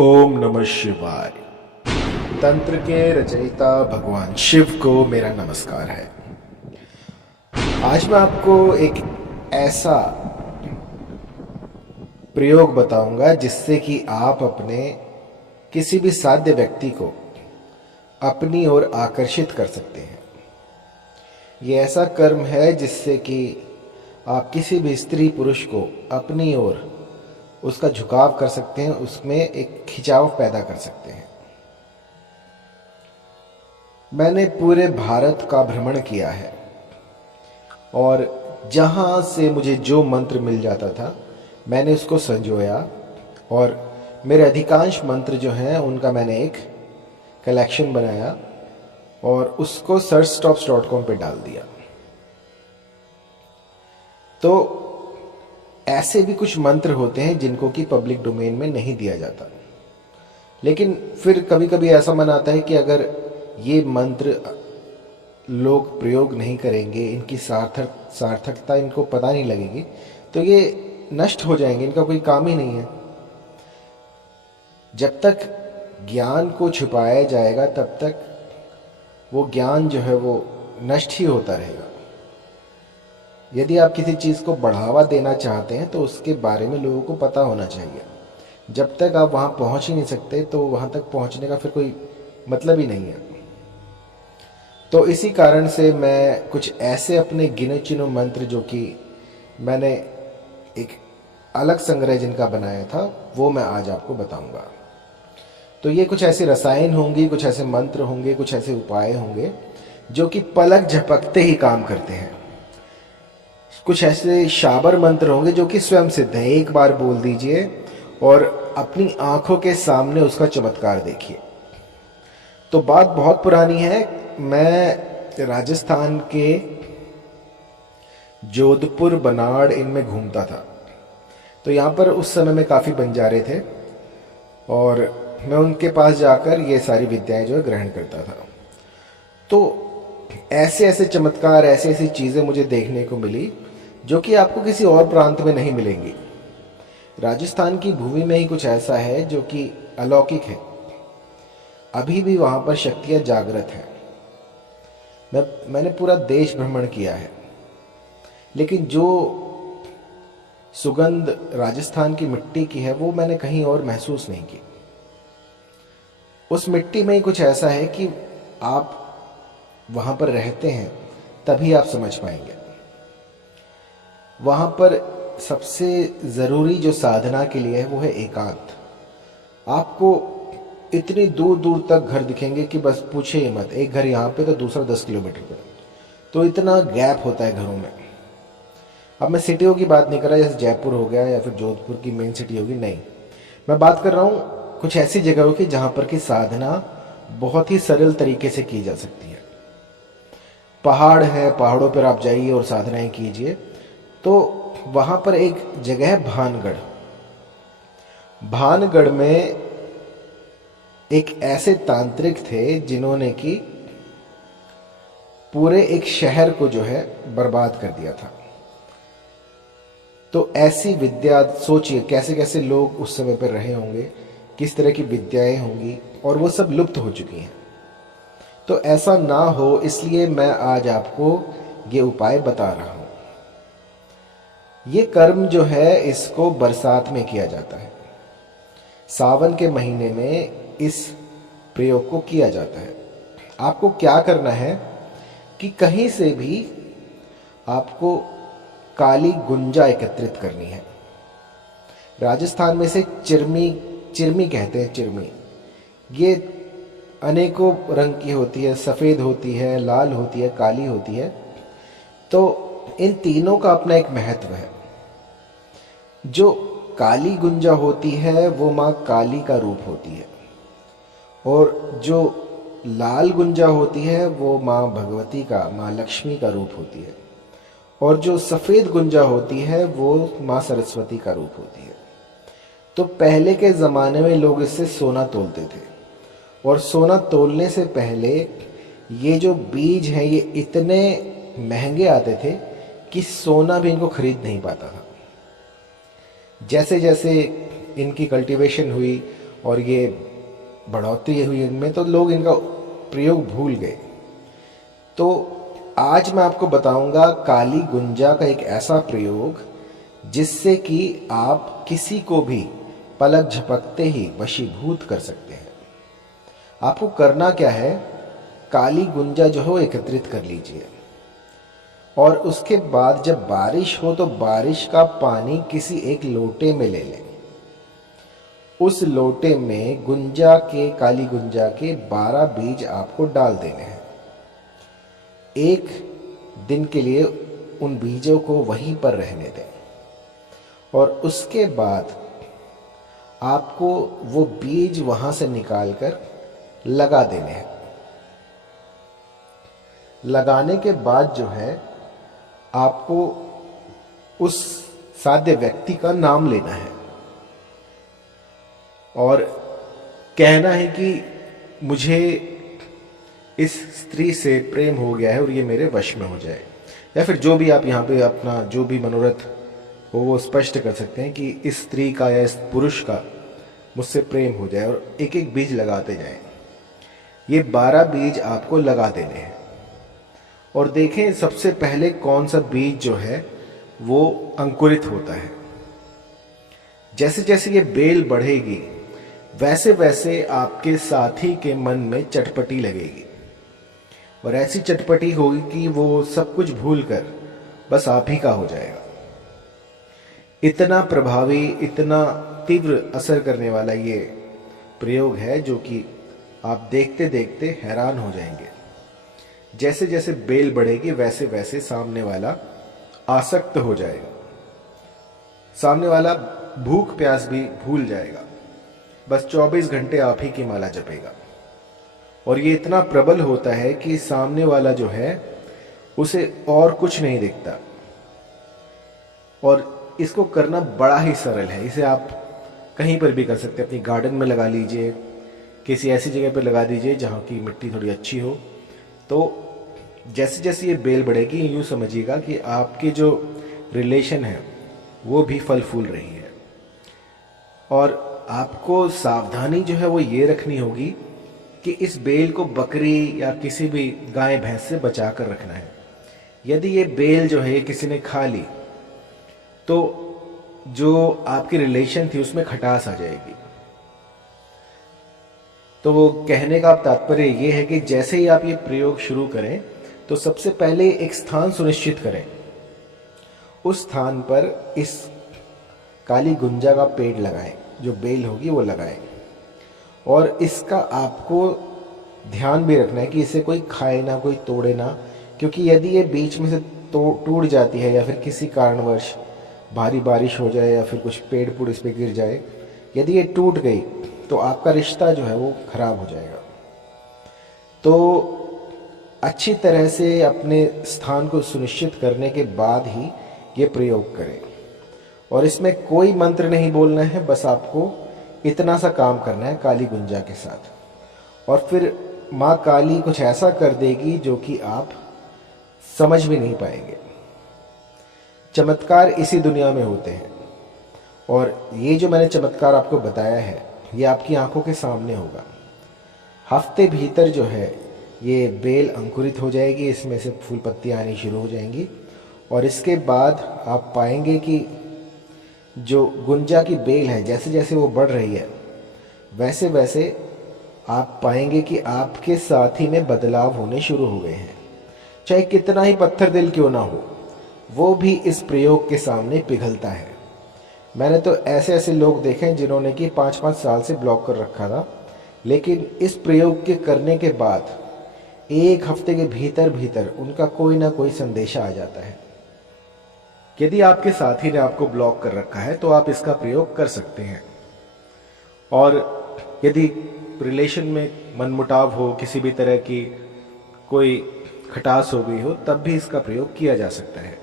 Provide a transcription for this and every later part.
ओम नमः शिवाय। तंत्र के रचयिता भगवान शिव को मेरा नमस्कार है। आज मैं आपको एक ऐसा प्रयोग बताऊंगा जिससे कि आप अपने किसी भी साध्य व्यक्ति को अपनी ओर आकर्षित कर सकते हैं। ये ऐसा कर्म है जिससे कि आप किसी भी स्त्री पुरुष को अपनी ओर उसका झुकाव कर सकते हैं, उसमें एक खिंचाव पैदा कर सकते हैं। मैंने पूरे भारत का भ्रमण किया है और जहाँ से मुझे जो मंत्र मिल जाता था मैंने उसको संजोया और मेरे अधिकांश मंत्र जो हैं उनका मैंने एक कलेक्शन बनाया और उसको searchstops.com पे डाल दिया। तो ऐसे भी कुछ मंत्र होते हैं जिनको कि पब्लिक डोमेन में नहीं दिया जाता, लेकिन फिर कभी कभी ऐसा मन आता है कि अगर ये मंत्र लोग प्रयोग नहीं करेंगे, इनकी सार्थकता इनको पता नहीं लगेगी, तो ये नष्ट हो जाएंगे, इनका कोई काम ही नहीं है। जब तक ज्ञान को छुपाया जाएगा तब तक वो ज्ञान जो है वो नष्ट ही होता रहेगा। यदि आप किसी चीज़ को बढ़ावा देना चाहते हैं तो उसके बारे में लोगों को पता होना चाहिए। जब तक आप वहाँ पहुँच ही नहीं सकते तो वहाँ तक पहुँचने का फिर कोई मतलब ही नहीं है। तो इसी कारण से मैं कुछ ऐसे अपने गिने चुने मंत्र जो कि मैंने एक अलग संग्रह जिनका बनाया था वो मैं आज आपको बताऊंगा। तो ये कुछ ऐसे रसायन होंगे, कुछ ऐसे मंत्र होंगे, कुछ ऐसे उपाय होंगे जो कि पलक झपकते ही काम करते हैं। कुछ ऐसे शाबर मंत्र होंगे जो कि स्वयं सिद्ध है। एक बार बोल दीजिए और अपनी आंखों के सामने उसका चमत्कार देखिए। तो बात बहुत पुरानी है। मैं राजस्थान के जोधपुर, बनाड़ इनमें घूमता था। तो यहाँ पर उस समय में काफ़ी बंजारे थे और मैं उनके पास जाकर ये सारी विद्याएं जो है ग्रहण करता था। तो ऐसे ऐसे चमत्कार, ऐसी ऐसी चीज़ें मुझे देखने को मिली जो कि आपको किसी और प्रांत में नहीं मिलेंगी। राजस्थान की भूमि में ही कुछ ऐसा है जो कि अलौकिक है। अभी भी वहाँ पर शक्तियाँ जागृत हैं। मैंने पूरा देश भ्रमण किया है, लेकिन जो सुगंध राजस्थान की मिट्टी की है वो मैंने कहीं और महसूस नहीं की। उस मिट्टी में ही कुछ ऐसा है कि आप वहाँ पर रहते हैं तभी आप समझ पाएंगे। वहाँ पर सबसे ज़रूरी जो साधना के लिए है वो है एकांत। आपको इतनी दूर दूर तक घर दिखेंगे कि बस पूछे ही मत। एक घर यहाँ पे तो दूसरा 10 किलोमीटर पे, तो इतना गैप होता है घरों में। अब मैं सिटियों की बात नहीं कर रहा जैसे जयपुर हो गया या फिर जोधपुर की मेन सिटी होगी, नहीं। मैं बात कर रहा हूँ कुछ ऐसी जगहों की जहाँ पर की साधना बहुत ही सरल तरीके से की जा सकती है। पहाड़ है, पहाड़ों पर आप जाइए और साधनाएं कीजिए। तो वहाँ पर एक जगह है भानगढ़। भानगढ़ में एक ऐसे तांत्रिक थे जिन्होंने कि पूरे एक शहर को जो है बर्बाद कर दिया था। तो ऐसी विद्या, सोचिए कैसे कैसे लोग उस समय पर रहे होंगे, किस तरह की विद्याएं होंगी, और वो सब लुप्त हो चुकी हैं। तो ऐसा ना हो इसलिए मैं आज आपको ये उपाय बता रहा हूं। ये कर्म जो है इसको बरसात में किया जाता है। सावन के महीने में इस प्रयोग को किया जाता है। आपको क्या करना है कि कहीं से भी आपको काली गुंजा एकत्रित करनी है। राजस्थान में से चिरमी कहते हैं। चिरमी ये अनेकों रंग की होती है, सफ़ेद होती है, लाल होती है, काली होती है। तो इन तीनों का अपना एक महत्व है। जो काली गुंजा होती है वो माँ काली का रूप होती है, और जो लाल गुंजा होती है वो माँ भगवती का, माँ लक्ष्मी का रूप होती है, और जो सफ़ेद गुंजा होती है वो माँ सरस्वती का रूप होती है। तो पहले के ज़माने में लोग इससे सोना तोलते थे, और सोना तोलने से पहले ये जो बीज हैं ये इतने महंगे आते थे कि सोना भी इनको खरीद नहीं पाता था। जैसे जैसे इनकी कल्टीवेशन हुई और ये बढ़ोतरी हुई इनमें, तो लोग इनका प्रयोग भूल गए। तो आज मैं आपको बताऊंगा काली गुंजा का एक ऐसा प्रयोग जिससे कि आप किसी को भी पलक झपकते ही वशीभूत कर सकते हैं। आपको करना क्या है, काली गुंजा जो है वो एकत्रित कर लीजिए और उसके बाद जब बारिश हो तो बारिश का पानी किसी एक लोटे में ले लें। उस लोटे में काली गुंजा के 12 बीज आपको डाल देने हैं। एक दिन के लिए उन बीजों को वहीं पर रहने दें और उसके बाद आपको वो बीज वहां से निकालकर लगा देने हैं। लगाने के बाद जो है आपको उस साध्य व्यक्ति का नाम लेना है और कहना है कि मुझे इस स्त्री से प्रेम हो गया है और ये मेरे वश में हो जाए, या फिर जो भी आप यहाँ पे अपना जो भी मनोरथ हो वो स्पष्ट कर सकते हैं कि इस स्त्री का या इस पुरुष का मुझसे प्रेम हो जाए, और एक एक बीज लगाते जाएं। ये 12 बीज आपको लगा देने हैं और देखें सबसे पहले कौन सा बीज जो है वो अंकुरित होता है। जैसे जैसे ये बेल बढ़ेगी वैसे वैसे आपके साथी के मन में चटपटी लगेगी और ऐसी चटपटी होगी कि वो सब कुछ भूलकर बस आप ही का हो जाएगा। इतना प्रभावी, इतना तीव्र असर करने वाला ये प्रयोग है जो कि आप देखते देखते हैरान हो जाएंगे। जैसे जैसे बेल बढ़ेगी वैसे वैसे सामने वाला आसक्त हो जाएगा, सामने वाला भूख प्यास भी भूल जाएगा, बस 24 घंटे आप ही की माला जपेगा। और ये इतना प्रबल होता है कि सामने वाला जो है उसे और कुछ नहीं दिखता। और इसको करना बड़ा ही सरल है। इसे आप कहीं पर भी कर सकते हैं, अपनी गार्डन में लगा लीजिए, किसी ऐसी जगह पर लगा दीजिए जहाँ की मिट्टी थोड़ी अच्छी हो। तो जैसे जैसे ये बेल बढ़ेगी यूँ समझिएगा कि आपकी जो रिलेशन है वो भी फल फूल रही है। और आपको सावधानी जो है वो ये रखनी होगी कि इस बेल को बकरी या किसी भी गाय भैंस से बचा कर रखना है। यदि ये बेल जो है किसी ने खा ली तो जो आपकी रिलेशन थी उसमें खटास आ जाएगी। तो वो कहने का तात्पर्य ये है कि जैसे ही आप ये प्रयोग शुरू करें तो सबसे पहले एक स्थान सुनिश्चित करें, उस स्थान पर इस काली गुंजा का पेड़ लगाएं, जो बेल होगी वो लगाएं। और इसका आपको ध्यान भी रखना है कि इसे कोई खाए ना, कोई तोड़े ना, क्योंकि यदि ये बीच में से टूट जाती है या फिर किसी कारणवश भारी बारिश हो जाए या फिर कुछ पेड़ पुड़ इस पर गिर जाए, यदि ये टूट गई तो आपका रिश्ता जो है वो खराब हो जाएगा। तो अच्छी तरह से अपने स्थान को सुनिश्चित करने के बाद ही ये प्रयोग करें। और इसमें कोई मंत्र नहीं बोलना है, बस आपको इतना सा काम करना है काली गुंजा के साथ, और फिर माँ काली कुछ ऐसा कर देगी जो कि आप समझ भी नहीं पाएंगे। चमत्कार इसी दुनिया में होते हैं और ये जो मैंने चमत्कार आपको बताया है ये आपकी आंखों के सामने होगा। हफ्ते भीतर जो है ये बेल अंकुरित हो जाएगी, इसमें से फूल पत्तियाँ आनी शुरू हो जाएंगी और इसके बाद आप पाएंगे कि जो गुंजा की बेल है जैसे जैसे वो बढ़ रही है वैसे वैसे आप पाएंगे कि आपके साथी में बदलाव होने शुरू हो गए हैं। चाहे कितना ही पत्थर दिल क्यों ना हो, वो भी इस प्रयोग के सामने पिघलता है। मैंने तो ऐसे ऐसे लोग देखे हैं जिन्होंने कि 5-5 साल से ब्लॉक कर रखा था, लेकिन इस प्रयोग के करने के बाद 1 हफ्ते के भीतर भीतर उनका कोई ना कोई संदेशा आ जाता है। यदि आपके साथी ने आपको ब्लॉक कर रखा है तो आप इसका प्रयोग कर सकते हैं। और यदि रिलेशन में मनमुटाव हो, किसी भी तरह की कोई खटास हो गई हो, तब भी इसका प्रयोग किया जा सकता है।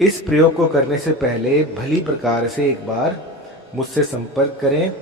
इस प्रयोग को करने से पहले भली प्रकार से एक बार मुझसे संपर्क करें।